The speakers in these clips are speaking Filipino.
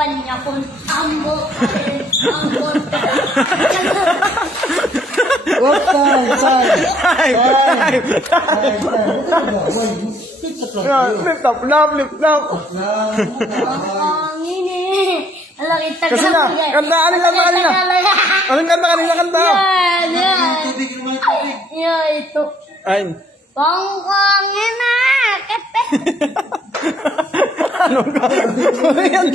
banya kung ambot ambot. What time? Lift up, love, lift up. Ang ini. Alakit Kasi na, kanta, anong kanta kanina? Anong kanta kanina, kanta? Yan, ito. Ay. Pangkangin na, kete. Anong kanta? Ano yan?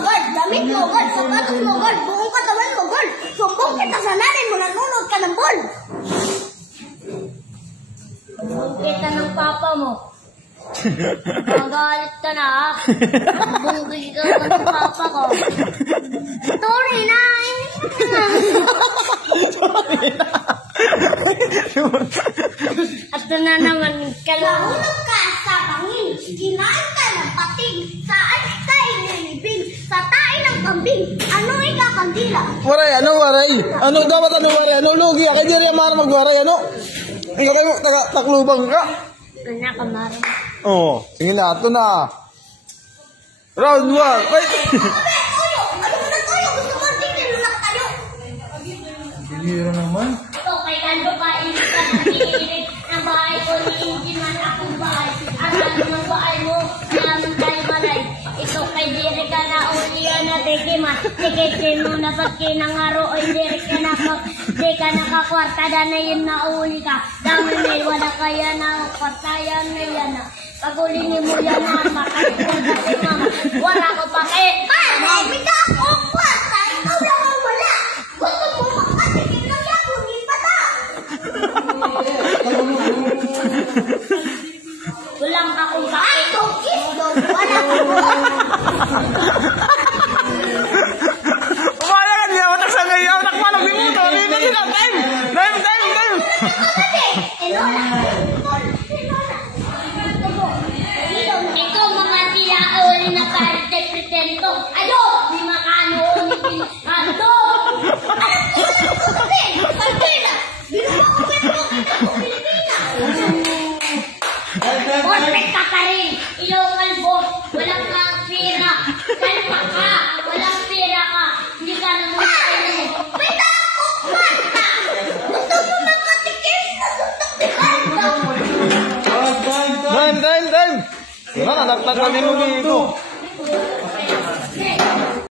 God, damit mo, God, sapatos mo, God, buong katawan mo, God. Sumbong kita sa narin mo, nanonood ka ng ball. Sumbong kita ng papa mo. Magalit ka na, ha? Bungkig ka ng papa ko. Sorry na. At na naman, kalahulog ka sa bangin. Kinain ka ng pating. Saan ikay nilibing? Sa tae ng kambing. Ano ikakandila? Waray, ano waray? Ano dapat ano waray? Ano lugi? Kaya di rin mga magwaray, ano? Ikaw tayo, taklubang ka. Anak, kamara. Oo, sige na, ito na. Round 1, wait! Tayo! Ano mo na tayo? Gusto mo tingin na tayo? Bihira naman. Ito, kay Gando ka, hindi ka nakikinig ng bahay ko ni hindi man akong bahay. Ang ano ng bahay mo, namin tayo malay. Ito, kay diri ka na uliyan na tikiman. Tikitin mo na pag kinangaro, o diri ka na pag di ka nakakwartada na yun na uli ka. Dami may wala kaya na kwartayan na yan na. Pag ulingin mo yan na makalimutan si mama. Wala ko pa kay... Pare, bita ako kwarta. Ikaw lang ang wala. Gusto mo makatikin ng yakunin pa ta. Walang akong kaki. Ay, tokis daw. Wala ko. Umaya ka niya, matak sa ngayon, nakmalog ni Muto. Time! Time! Ito mga siyaoli na pretendo. Ayo! Di makano ni Ando! Pagpila! Binuwa ko Pilipina! Perfect ka pa rin! Ilongal boss! Walang kang pira! Kalma ka! Walang pira ka! Hindi ka naman kayo! May takot mata! Gusto mo makatikim na suntok ni Ando! Time! Wala na, nagtatanin mo dito.